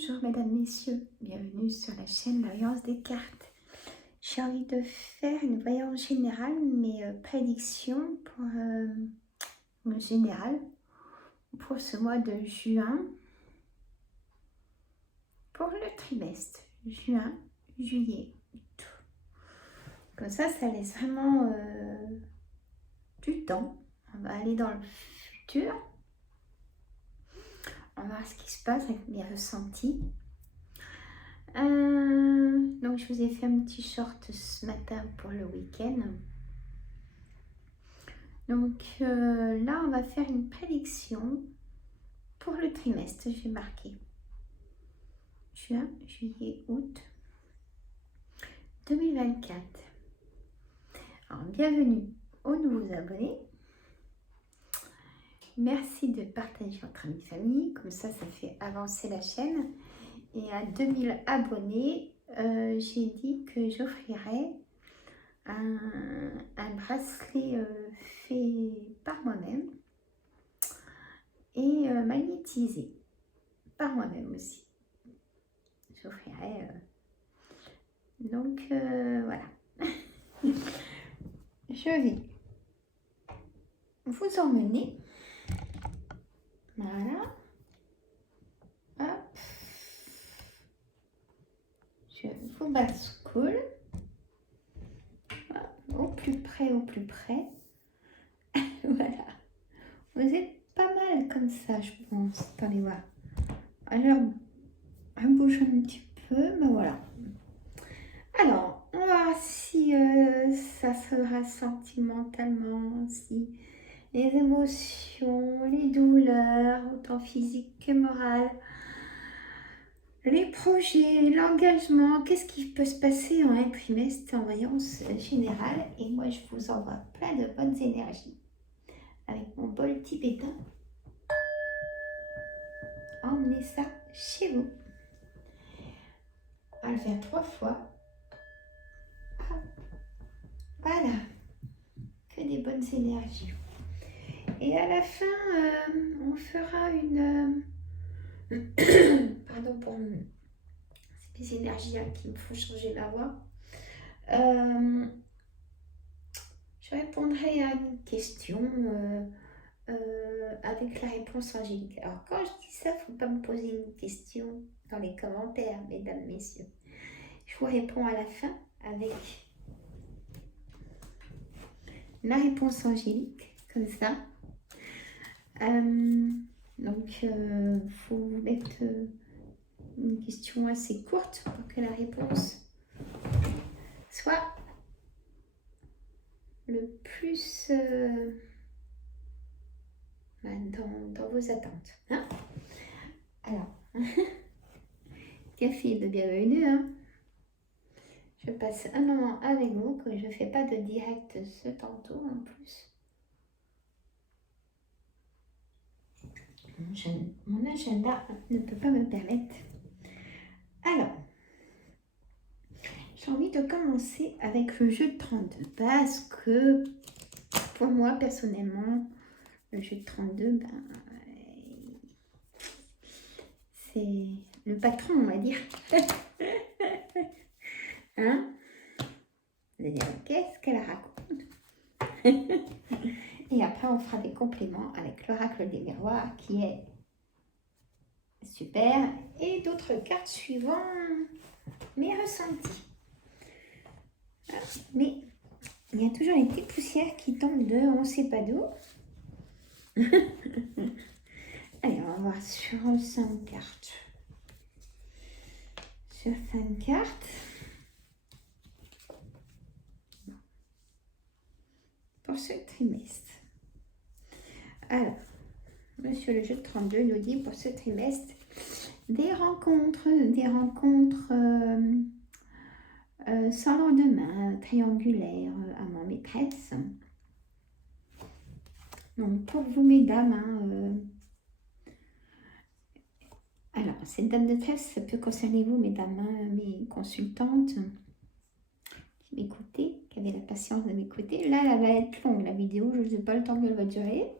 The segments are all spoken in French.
Bonjour mesdames, messieurs, bienvenue sur la chaîne Voyance des cartes. J'ai envie de faire une voyance générale, mes prédictions pour le général pour ce mois de juin, pour le trimestre, juin, juillet, août. Comme ça laisse vraiment du temps. On va aller dans le futur. On va voir ce qui se passe avec mes ressentis. Donc je vous ai fait un petit short ce matin pour le week-end. Donc là on va faire une prédiction pour le trimestre. J'ai marqué juin, juillet, août 2024. Alors bienvenue aux nouveaux abonnés. Merci de partager entre amis et famille, comme ça fait avancer la chaîne. Et à 2000 abonnés, j'ai dit que j'offrirais un bracelet fait par moi-même et magnétisé par moi-même aussi. J'offrirai. Donc voilà. Je vais vous emmener. Voilà. Hop. Je vous bascule. Au plus près, au plus près. Voilà. Vous êtes pas mal comme ça, je pense. Attendez voir. Alors, on bouge un petit peu, mais voilà. Alors, on va voir si ça sera sentimentalement, si les émotions, les douleurs, autant physiques que morales, les projets, l'engagement, qu'est-ce qui peut se passer en un trimestre en voyance générale. Et moi, je vous envoie plein de bonnes énergies avec mon bol tibétain. Emmenez ça chez vous. On va le faire 3 fois. Voilà. Que des bonnes énergies. Et à la fin, on fera une... Pardon pour ces énergies qui me font changer ma voix. Je répondrai à une question avec la réponse angélique. Alors quand je dis ça, il ne faut pas me poser une question dans les commentaires, mesdames, messieurs. Je vous réponds à la fin avec la réponse angélique, comme ça. Donc, il faut vous mettre une question assez courte pour que la réponse soit le plus dans vos attentes. Hein? Alors, café de bienvenue. Hein? Je passe un moment avec vous, que je ne fais pas de direct ce tantôt en plus. Mon agenda ne peut pas me permettre. Alors, j'ai envie de commencer avec le jeu de 32 parce que pour moi personnellement, le jeu de 32, c'est le patron, on va dire. Hein? Vous allez dire, qu'est-ce qu'elle raconte? Et après, on fera des compléments avec l'oracle des miroirs qui est super. Et d'autres cartes suivant mes ressentis. Voilà. Mais il y a toujours une petite poussière qui tombe de on ne sait pas d'où. Allez, on va voir sur 5 cartes. Sur 5 cartes. Pour ce trimestre. Alors, monsieur le jeu de 32 nous dit pour ce trimestre des rencontres sans lendemain, triangulaires, amant maîtresse. Donc pour vous mesdames, alors cette dame de trèfle, ça peut concerner vous mesdames, mes consultantes qui m'écoutaient, qui avaient la patience de m'écouter. Là, elle va être longue la vidéo, je ne sais pas le temps qu'elle va durer.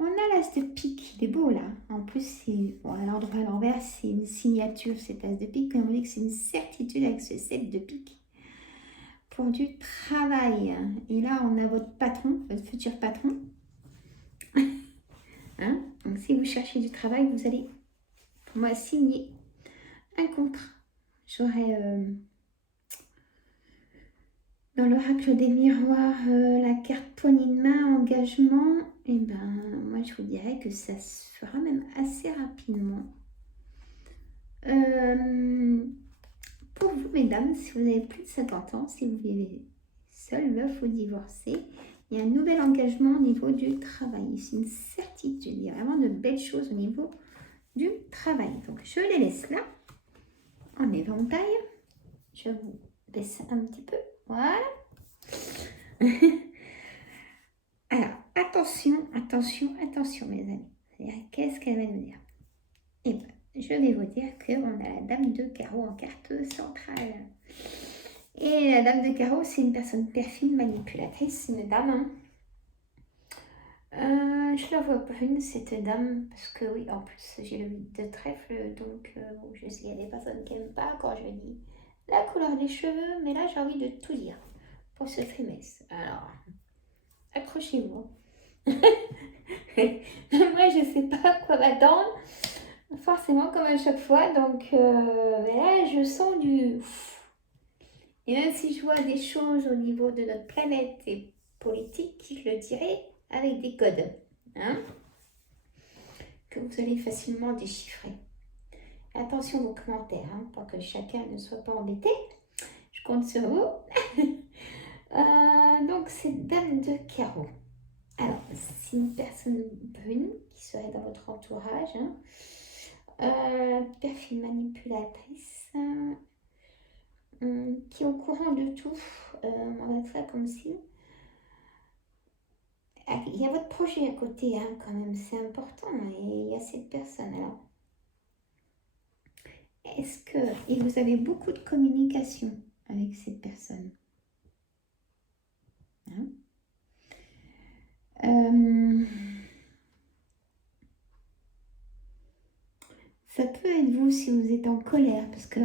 On a as de pique, il est beau là. En plus, c'est bon, à l'endroit à l'envers, c'est une signature, cet as de pique. Mais on dit que c'est une certitude avec ce 7 de pique pour du travail. Et là, on a votre patron, votre futur patron. Hein? Donc, si vous cherchez du travail, vous allez, pour moi, signer un contrat. J'aurais dans l'oracle des miroirs la carte poignée de main, engagement. Et ben, moi, je vous dirais que ça se fera même assez rapidement. Pour vous, mesdames, si vous avez plus de 50 ans, si vous vivez seul, veuf ou divorcé, il y a un nouvel engagement au niveau du travail. C'est une certitude. Il y a vraiment de belles choses au niveau du travail. Donc, je les laisse là, en éventail. Je vous baisse un petit peu. Voilà. Alors, attention, attention, attention, mes amis. Qu'est-ce qu'elle va nous dire? Eh bien, je vais vous dire qu'on a la dame de carreau en carte centrale. Et la dame de carreau, c'est une personne perfide, manipulatrice, une dame. Je la vois brune, cette dame, parce que oui, en plus, j'ai le 8 de trèfle, donc je sais qu'il y a des personnes qui n'aiment pas quand je dis la couleur des cheveux, mais là, j'ai envie de tout dire pour ce trimestre. Alors, accrochez-vous. Moi, je ne sais pas à quoi m'attendre, forcément, comme à chaque fois, donc mais là, je sens du... Et même si je vois des choses au niveau de notre planète et politique, je le dirais avec des codes, hein, que vous allez facilement déchiffrer. Attention aux commentaires, hein, pour que chacun ne soit pas embêté. Je compte sur vous. Donc, c'est dame de carreau. Alors, c'est une personne brune qui serait dans votre entourage. Hein. Perfide manipulatrice. Qui est au courant de tout. On va faire comme si... Il y a votre projet à côté, hein, quand même, c'est important. Et il y a cette personne. Alors, est-ce que... Et vous avez beaucoup de communication avec cette personne. Hein? Ça peut être vous si vous êtes en colère, parce que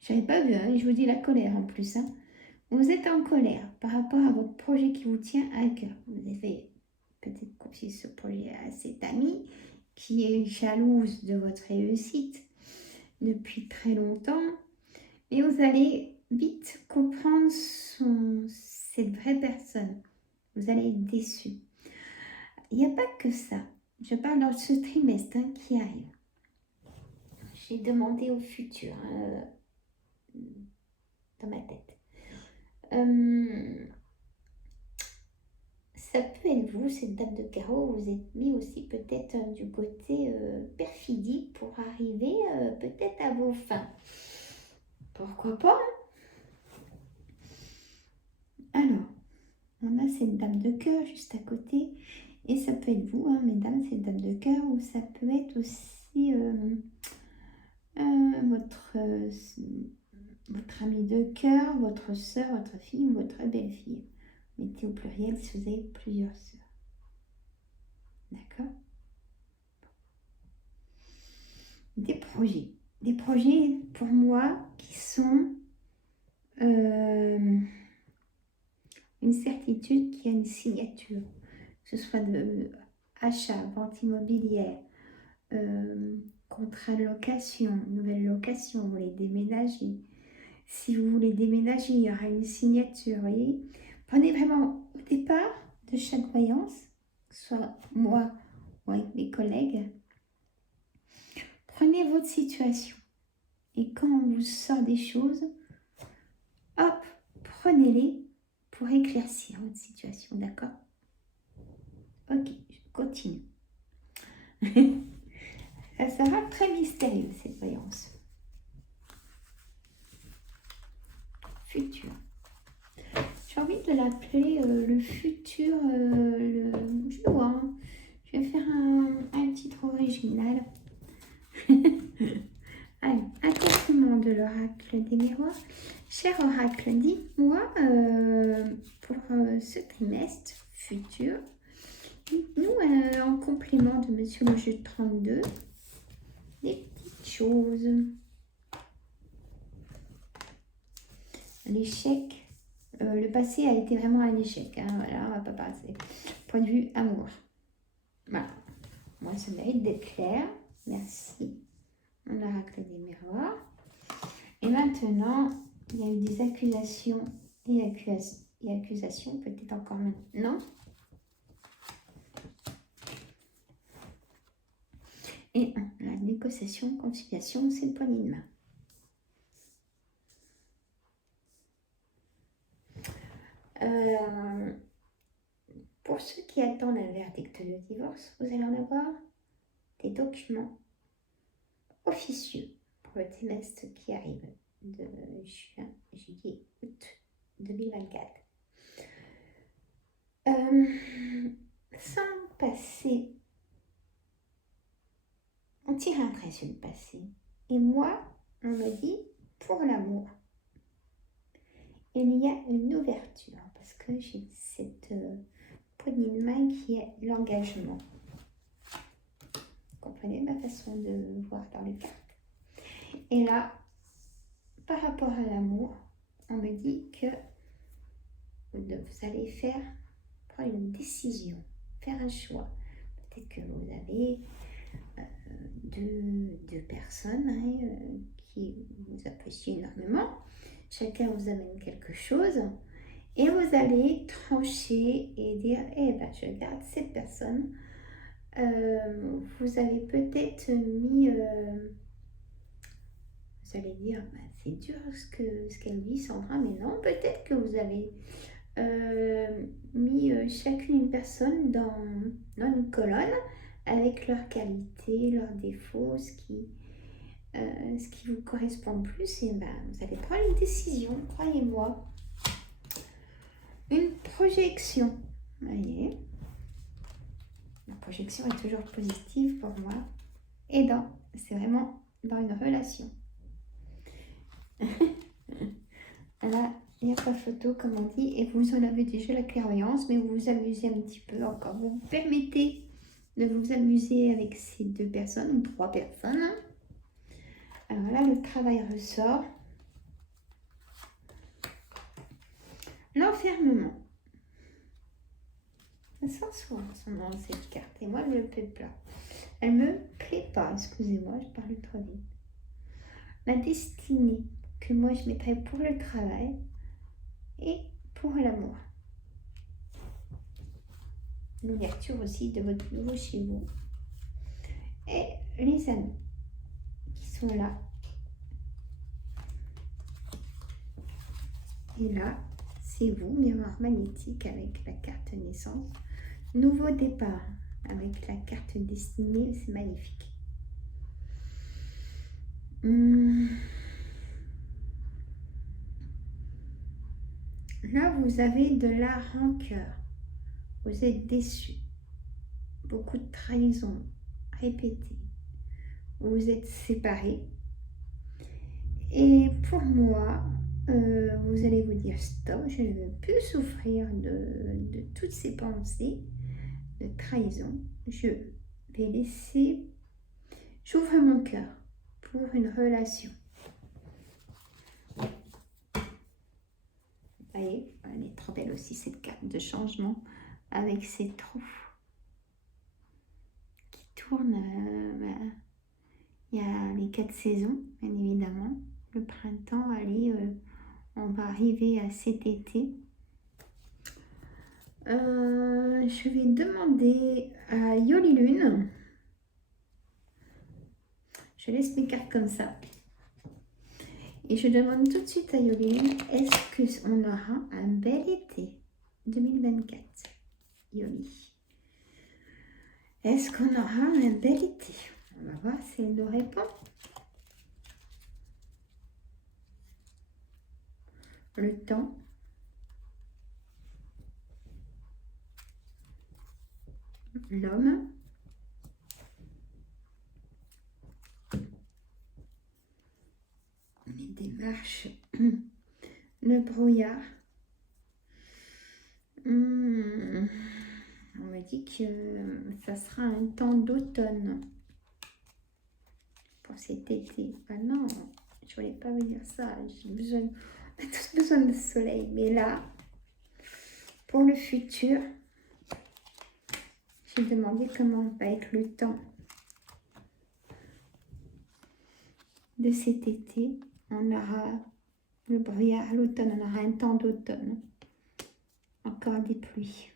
j'avais pas vu, hein, je vous dis la colère en plus. Hein. Vous êtes en colère par rapport à votre projet qui vous tient à cœur. Vous avez peut-être confié ce projet à cette amie qui est jalouse de votre réussite depuis très longtemps. Et vous allez vite comprendre cette vraie personne. Vous allez être déçu. Il n'y a pas que ça. Je parle dans ce trimestre qui arrive. J'ai demandé au futur dans ma tête. Ça peut être vous, cette dame de carreau, vous êtes mis aussi peut-être du côté perfidie pour arriver peut-être à vos fins. Pourquoi pas, hein? Alors, on a cette dame de cœur juste à côté. Et ça peut être vous, hein, mesdames, cette dame de cœur, ou ça peut être aussi votre ami de cœur, votre soeur, votre fille ou votre belle-fille. Mettez au pluriel si vous avez plusieurs sœurs. D'accord? Des projets. Des projets pour moi qui sont une certitude, qui a une signature. Que ce soit de achat, vente immobilière, contrat de location, nouvelle location, vous voulez déménager. Si vous voulez déménager, il y aura une signature, vous voyez. Prenez vraiment au départ de chaque voyance, soit moi ou avec mes collègues, prenez votre situation. Et quand on vous sort des choses, hop, prenez-les pour éclaircir votre situation, d'accord? Ok, je continue. Ça sera très mystérieux, cette voyance. Futur. J'ai envie de l'appeler le futur, je vois, hein. Je vais faire un titre original. Allez, un compliment de l'oracle des miroirs. Cher oracle, dites-moi pour ce trimestre futur, dites-nous en complément de mes sur le jeu 32, des petites choses. L'échec, le passé a été vraiment un échec. Hein, voilà, on va pas passer. Point de vue amour. Voilà. Moi, ça mérite d'être clair. Merci. On a raclé des miroirs. Et maintenant, il y a eu des accusations et accusations, peut-être encore maintenant. Et la négociation, conciliation, c'est le poignet de main. Pour ceux qui attendent un verdict de divorce, vous allez en avoir des documents officieux pour le trimestre qui arrive de juin, juillet, août 2024. Sans passer, on tire un trait sur le passé. Et moi, on me dit, pour l'amour, il y a une ouverture, parce que j'ai cette poignée de main qui est l'engagement. Vous comprenez ma façon de voir dans les cartes. Et là, par rapport à l'amour, on me dit que vous allez prendre une décision, faire un choix. Peut-être que vous avez deux personnes qui vous apprécient énormément. Chacun vous amène quelque chose et vous allez trancher et dire je garde cette personne. Vous avez peut-être mis, vous allez dire c'est dur ce qu'elle dit Sandra, mais non, peut-être que vous avez mis chacune une personne dans une colonne avec leurs qualités, leurs défauts, ce qui vous correspond le plus, et vous allez prendre une décision, croyez-moi. Une projection, vous voyez, la projection est toujours positive pour moi, et c'est vraiment dans une relation. Là, il n'y a pas photo, comme on dit, et vous en avez déjà la clairvoyance, mais vous vous amusez un petit peu encore. Vous vous permettez de vous amuser avec ces deux personnes, ou trois personnes. Alors là, le travail ressort. L'enfermement. Ça sent souvent dans cette carte. Et moi, elle ne me plaît pas. Elle me plaît pas, excusez-moi, je parle trop vite. La destinée que moi je mettrais pour le travail et pour l'amour. L'ouverture aussi de votre nouveau chez vous. Et les amis qui sont là. Et là, c'est vous, miroir magnétique avec la carte naissance. Nouveau départ avec la carte destinée, c'est magnifique. Là, vous avez de la rancœur. Vous êtes déçu. Beaucoup de trahison répétée. Vous êtes séparés. Et pour moi, vous allez vous dire stop, je ne veux plus souffrir de toutes ces pensées de trahison. Je vais laisser, j'ouvre mon cœur pour une relation. Vous voyez, elle est trop belle aussi cette carte de changement avec ces trous qui tournent. Il y a les 4 saisons, bien évidemment. Le printemps, allez, on va arriver à cet été. Je vais demander à Yoli Lune. Je laisse mes cartes comme ça. Et je demande tout de suite à Yoli Lune, est-ce qu'on aura un bel été 2024? Yoli. Est-ce qu'on aura un bel été? On va voir si elle nous répond. Le temps. L'homme. Les démarches. Le brouillard. On me dit que ça sera un temps d'automne pour cet été. Ah non, je voulais pas vous dire ça. On a tous besoin de soleil. Mais là, pour le futur, j'ai demandé comment va être le temps de cet été. On aura le brouillard à l'automne, on aura un temps d'automne. Encore des pluies.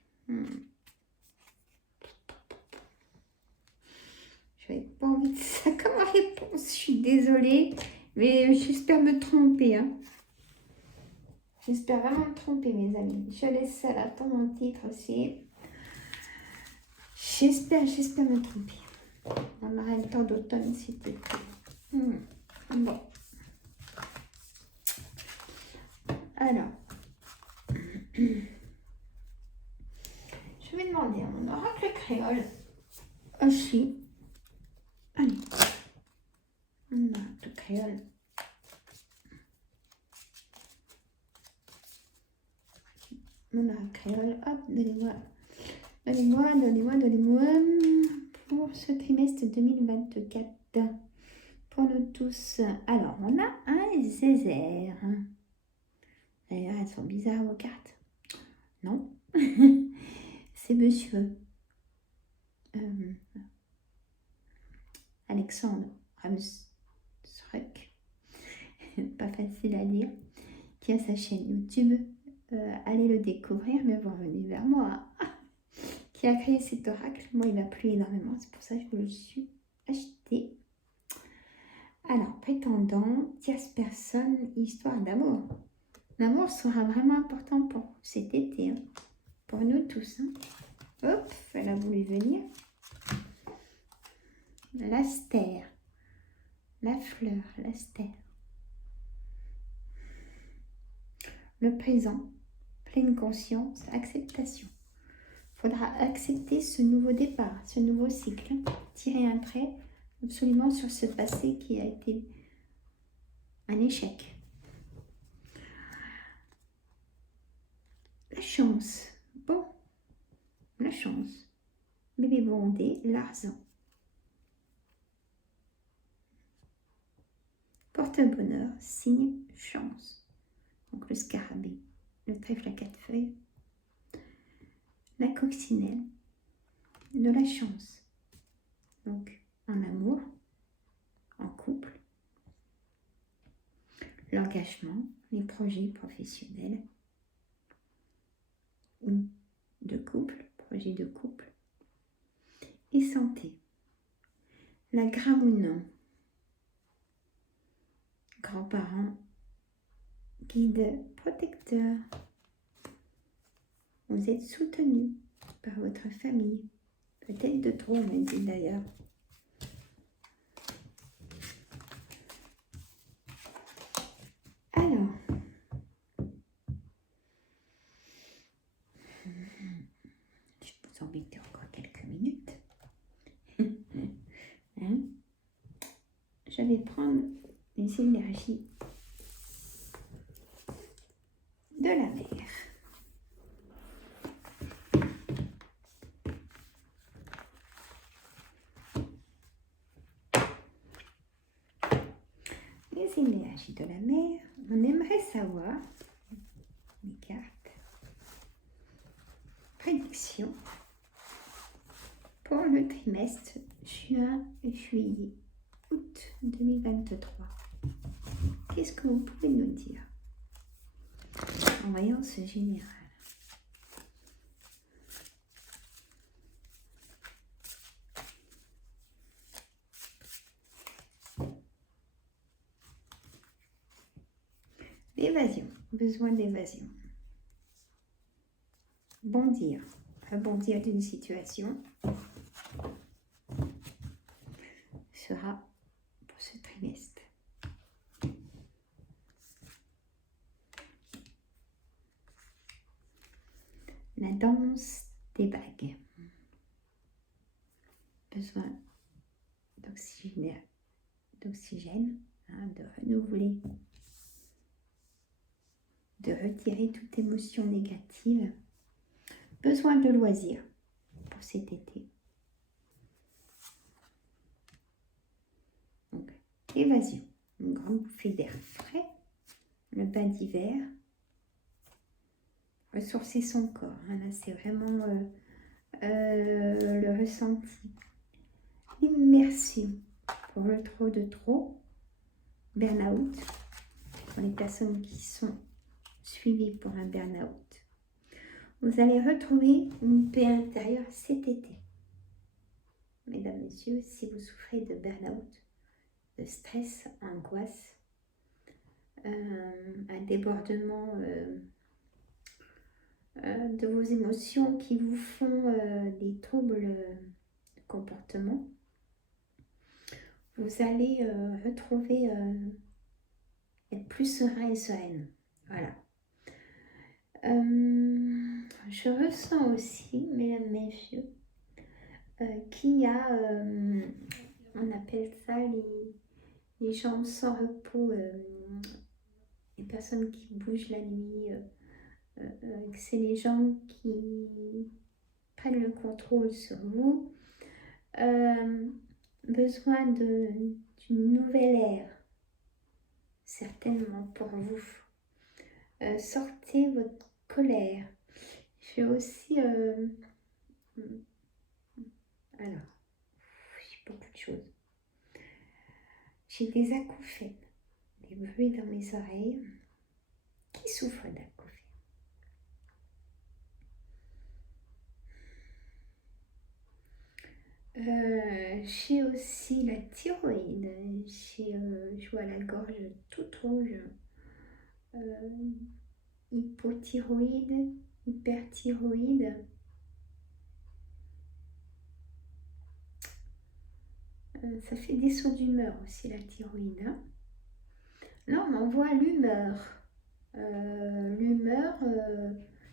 J'avais pas envie de ça comme réponse. Je suis désolée, mais j'espère me tromper. Hein. J'espère vraiment me tromper, mes amis. Je laisse ça là pour mon titre aussi. J'espère me tromper. On aura un temps d'automne cet été. Bon. Alors. Je vais demander à mon oracle créole aussi. Allez. Mon oracle créole. Mon oracle créole. Hop, donnez-moi. Pour ce trimestre 2024. Pour nous tous. Alors, on a un Zézère. D'ailleurs, elles sont bizarres vos cartes. Non. C'est monsieur Alexandre Ramsruck, pas facile à lire, qui a sa chaîne YouTube. Allez le découvrir, mais vous revenez vers moi. Qui a créé cet oracle. Moi, il m'a plu énormément, c'est pour ça que je me le suis acheté. Alors, prétendant, tierce personne, histoire d'amour. L'amour sera vraiment important pour cet été, hein, pour nous tous. Hein. Hop, elle a voulu venir. L'astère, la fleur, l'astère. Le présent, pleine conscience, acceptation. Il faudra accepter ce nouveau départ, ce nouveau cycle. Tirer un trait absolument sur ce passé qui a été un échec. La chance. Bon, la chance. Bébé bondé, l'argent. Porte-bonheur, signe, chance. Donc le scarabée, le trèfle à 4 feuilles. La coccinelle, de la chance. Donc en amour, en couple. L'engagement, les projets professionnels. Ou de couple, projet de couple. Et santé. La gramounon. Grands-parents, guide, protecteur. Vous êtes soutenu par votre famille. Peut-être de trop, on m'a dit d'ailleurs. Alors, je vais vous embêter encore quelques minutes. Hein? Je vais prendre les énergies de la mer. Les énergies de la mer, on aimerait savoir, mes cartes, prédiction pour le trimestre juin, juillet, août 2023. Qu'est-ce que vous pouvez nous dire en voyance générale? L'évasion, besoin d'évasion. Bondir, rebondir d'une situation sera pour ce trimestre. La danse des vagues. Besoin d'oxygène, hein, de renouveler, de retirer toute émotion négative. Besoin de loisirs pour pour cet été. Donc, l'évasion, une grande bouffée d'air frais, le bain d'hiver, ressourcer son corps. Hein, là, c'est vraiment le ressenti. L'immersion pour le trop de trop, burn-out, pour les personnes qui sont suivies pour un burn-out. Vous allez retrouver une paix intérieure cet été. Mesdames, Messieurs, si vous souffrez de burn-out, de stress, angoisse, un débordement de vos émotions qui vous font des troubles de comportement, vous allez retrouver être plus serein et sereine. Voilà. Je ressens aussi, mesdames, messieurs, qu'il y a, on appelle ça les jambes sans repos, les personnes qui bougent la nuit, que c'est les gens qui prennent le contrôle sur vous. Besoin d'une nouvelle ère, certainement pour vous. Sortez votre colère. J'ai aussi... alors, j'ai beaucoup de choses. J'ai des acouphènes, des bruits dans mes oreilles. Qui souffre d'acouphènes? J'ai aussi la thyroïde. Je vois la gorge toute rouge. Hypothyroïde, hyperthyroïde. Ça fait des sauts d'humeur aussi, la thyroïde. Hein. Là, on envoie l'humeur. L'humeur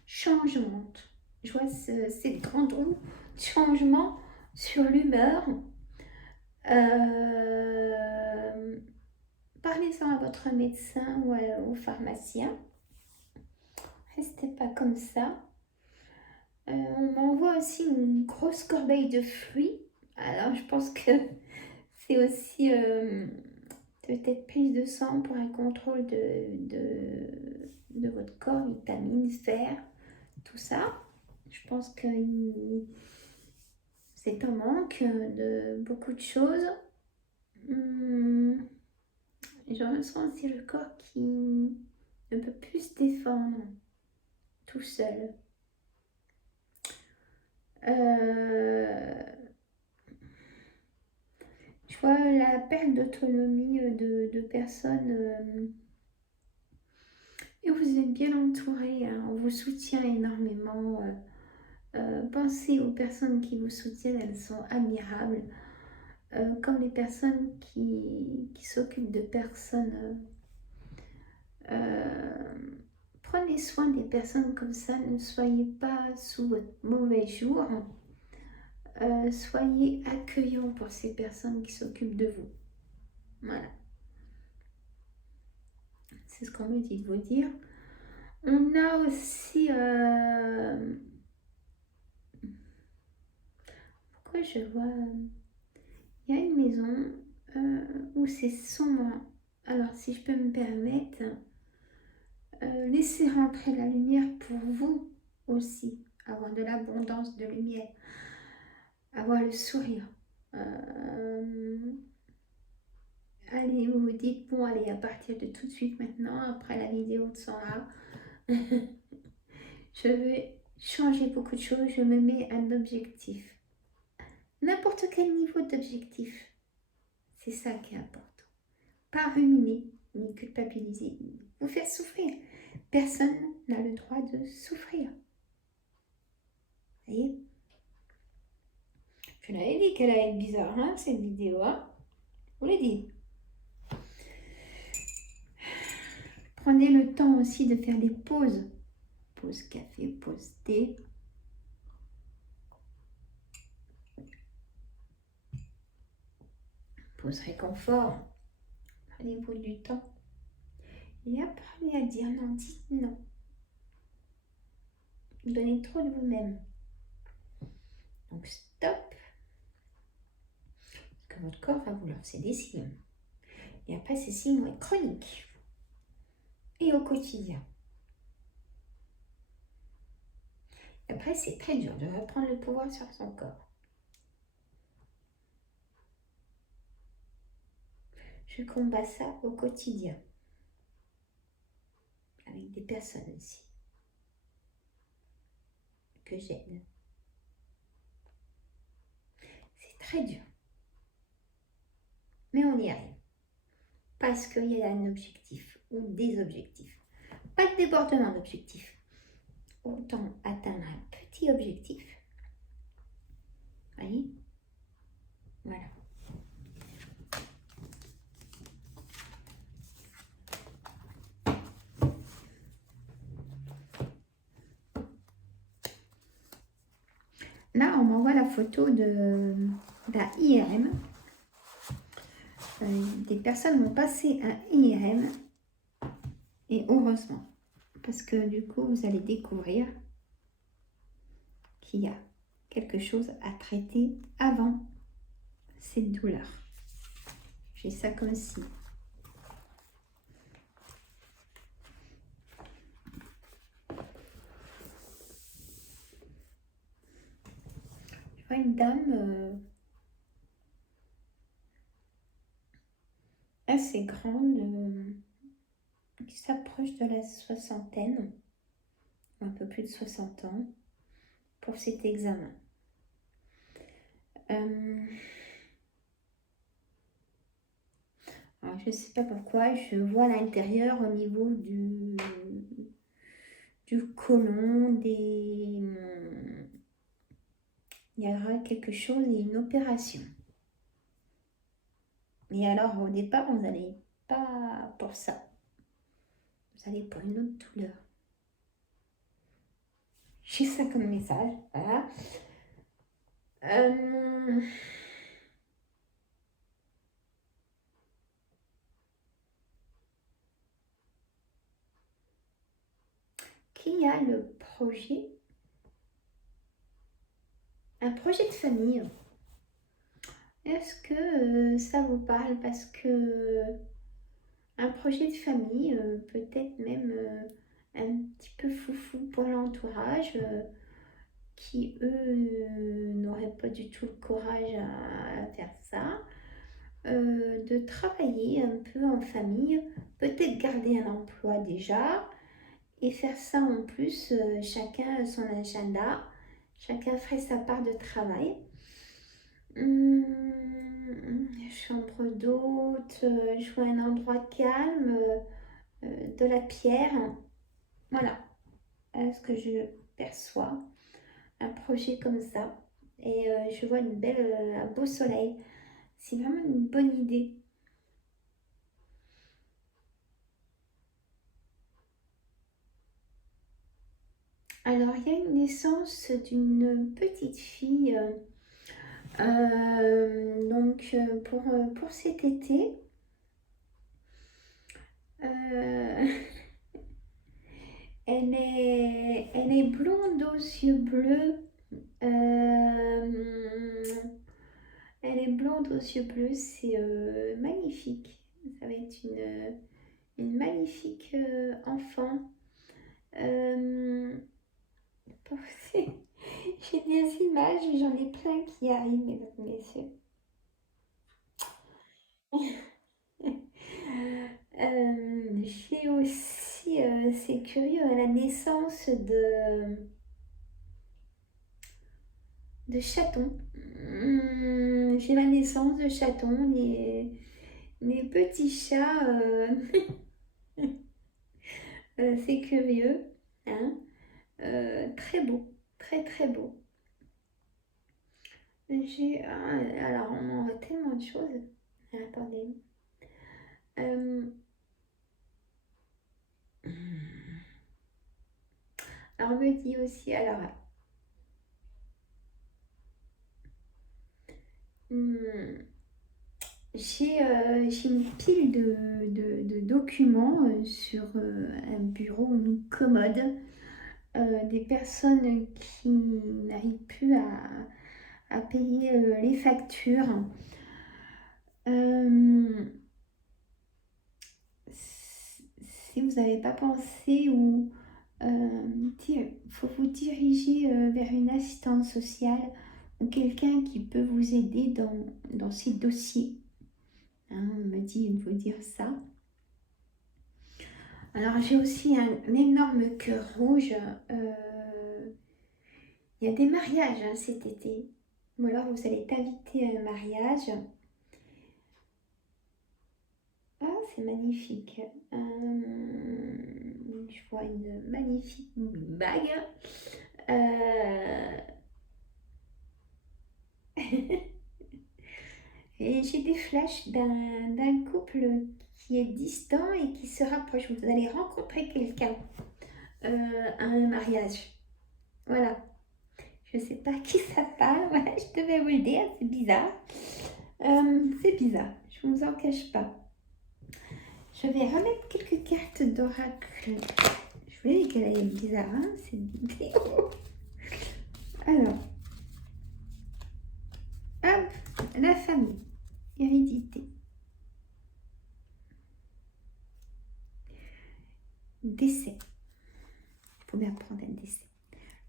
changeante. Je vois cette grande roue de changement sur l'humeur. Parlez-en à votre médecin ou au pharmacien. Restez pas comme ça. On m'envoie aussi une grosse corbeille de fruits. Alors, je pense que c'est aussi peut-être prise de sang pour un contrôle de votre corps, vitamines, fer, tout ça. Je pense que c'est un manque de beaucoup de choses. Je ressens aussi le corps qui ne peut plus se défendre tout seul. Je vois la perte d'autonomie de personnes et vous êtes bien entouré, hein, on vous soutient énormément. Pensez aux personnes qui vous soutiennent, elles sont admirables. Comme les personnes qui s'occupent de personnes. Prenez soin des personnes comme ça, ne soyez pas sous votre mauvais jour. Soyez accueillants pour ces personnes qui s'occupent de vous. Voilà. C'est ce qu'on me dit de vous dire. On a aussi... pourquoi je vois... Il y a une maison où c'est sombre. Alors, si je peux me permettre, laissez rentrer la lumière pour vous aussi. Avoir de l'abondance de lumière. Avoir le sourire. Allez, vous vous dites, bon, allez, à partir de tout de suite maintenant, après la vidéo de Sandra, je vais changer beaucoup de choses, je me mets un objectif. N'importe quel niveau d'objectif. C'est ça qui est important. Pas ruminer, ni culpabiliser, ni vous faire souffrir. Personne n'a le droit de souffrir. Vous voyez? Je l'avais dit qu'elle allait être bizarre, hein, cette vidéo. Hein, vous l'ai dit. Prenez le temps aussi de faire des pauses. Pause café, pause thé. Pause réconfort. Prenez-vous du temps. Et apprenez à dire non, dites non. Donnez trop de vous-même. Donc stop, parce que votre corps va vous lancer des signes. Et après, ces signes vont être chroniques et au quotidien. Après, c'est très dur de reprendre le pouvoir sur son corps. Je combats ça au quotidien, avec des personnes aussi, que j'aide. C'est très dur. Mais on y arrive. Parce qu'il y a un objectif ou des objectifs. Pas de débordement d'objectifs. Autant atteindre un petit objectif. Vous voyez? Voilà. Là, on m'envoie la photo d'un IRM. Des personnes vont passer un IRM. Et heureusement. Parce que du coup, vous allez découvrir qu'il y a quelque chose à traiter avant cette douleur. J'ai ça comme ci. Je vois une dame assez grande qui s'approche de la soixantaine, un peu plus de 60 ans, pour cet examen. Alors, je ne sais pas pourquoi, je vois à l'intérieur au niveau du côlon, il y aura quelque chose et une opération. Et alors, au départ, vous n'allez pas pour ça. Vous allez pour une autre douleur. J'ai ça comme message. Voilà. Qui a le projet? Un projet de famille. Est-ce que ça vous parle? Parce que un projet de famille, peut-être même un petit peu foufou pour l'entourage, qui eux n'auraient pas du tout le courage à faire ça. De travailler un peu en famille, peut-être garder un emploi déjà et faire ça en plus, chacun son agenda, chacun ferait sa part de travail. Chambre d'hôte, je vois un endroit calme, de la pierre, voilà ce que je perçois, un projet comme ça et je vois un beau soleil, c'est vraiment une bonne idée. Alors, il y a une naissance d'une petite fille pour cet été. Elle est blonde aux yeux bleus. Elle est blonde aux yeux bleus, c'est magnifique. Ça va être une magnifique enfant. J'ai des images, j'en ai plein qui arrivent, mesdames et messieurs. J'ai aussi, c'est curieux, à la naissance de chatons. J'ai la naissance de chatons, les petits chats, c'est curieux, hein. Très beau, très très beau. Alors, on en voit tellement de choses. Attendez. Alors, on me dit aussi, alors, j'ai une pile de documents sur un bureau, une commode, des personnes qui n'arrivent plus à payer les factures. Si vous n'avez pas pensé ou il faut vous diriger vers une assistante sociale ou quelqu'un qui peut vous aider dans ces dossiers. Hein, on me dit de vous dire ça. Alors j'ai aussi un énorme cœur rouge. Il y a des mariages hein, cet été. Ou alors vous allez être invité à un mariage. Ah, c'est magnifique. Je vois une magnifique bague. Et j'ai des flashs d'un couple qui est distant et qui se rapproche. Vous allez rencontrer quelqu'un à un mariage. Voilà. Je ne sais pas à qui ça parle. Voilà, je devais vous le dire. C'est bizarre. C'est bizarre. Je ne vous en cache pas. Je vais remettre quelques cartes d'oracle. Je voulais qu'elle est bizarre, hein, cette vidéo. Alors, hop, la famille, hérédité, décès. Il faut bien prendre un décès.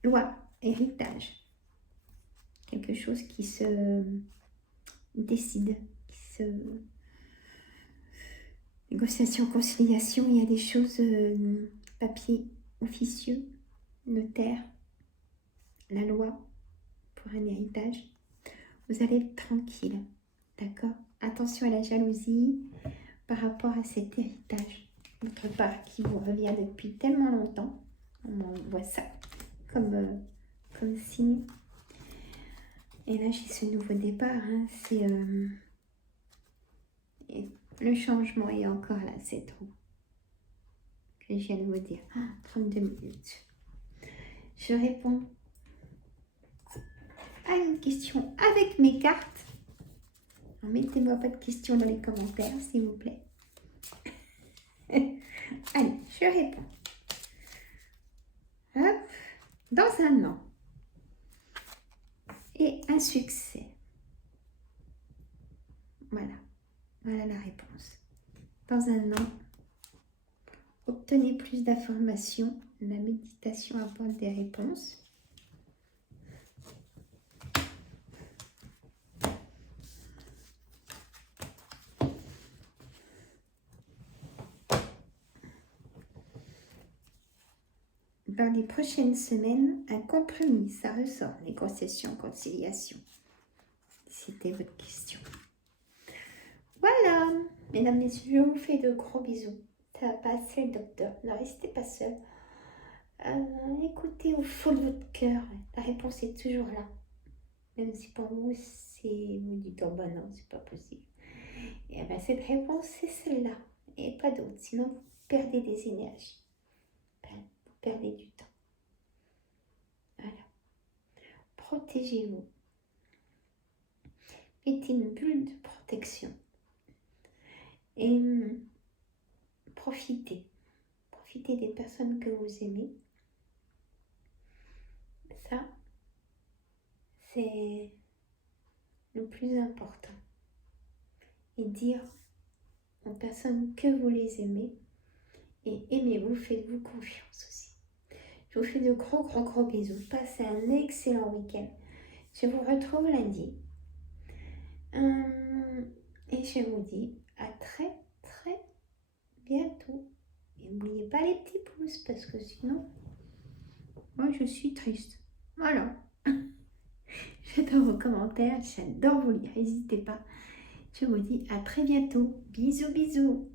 Loi, héritage. Quelque chose qui se décide, qui se... Négociation, conciliation, il y a des choses, papier officieux, notaire, la loi pour un héritage. Vous allez être tranquille, d'accord? Attention à la jalousie par rapport à cet héritage, votre part qui vous revient depuis tellement longtemps. On voit ça comme signe. Et là, j'ai ce nouveau départ, hein, c'est... le changement est encore là, c'est trop. Que je viens de vous dire. 32 minutes. Je réponds à une question avec mes cartes. Mettez-moi pas de questions dans les commentaires, s'il vous plaît. Allez, je réponds. Hop. Dans un an. Et un succès. Voilà. Voilà la réponse. Dans un an, obtenez plus d'informations. La méditation apporte des réponses. Dans les prochaines semaines, un compromis, ça ressort. Négociation, conciliation. C'était votre question. Voilà, mesdames, messieurs, je vous fais de gros bisous. Ça va passer le docteur. Ne restez pas seul. Écoutez au fond de votre cœur. La réponse est toujours là. Même si pour vous, vous dites, oh ben non, c'est pas possible. Et bien, cette réponse, c'est celle-là. Et pas d'autre. Sinon, vous perdez des énergies. Vous perdez du temps. Voilà. Protégez-vous. Mettez une bulle de protection. Et profitez. Profitez des personnes que vous aimez. Ça, c'est le plus important. Et dire aux personnes que vous les aimez. Et aimez-vous, faites-vous confiance aussi. Je vous fais de gros bisous. Passez un excellent week-end. Je vous retrouve lundi. Et je vous dis à très bientôt. Et n'oubliez pas les petits pouces parce que sinon, moi je suis triste. Voilà. J'adore vos commentaires, j'adore vous lire. N'hésitez pas. Je vous dis à très bientôt. Bisous.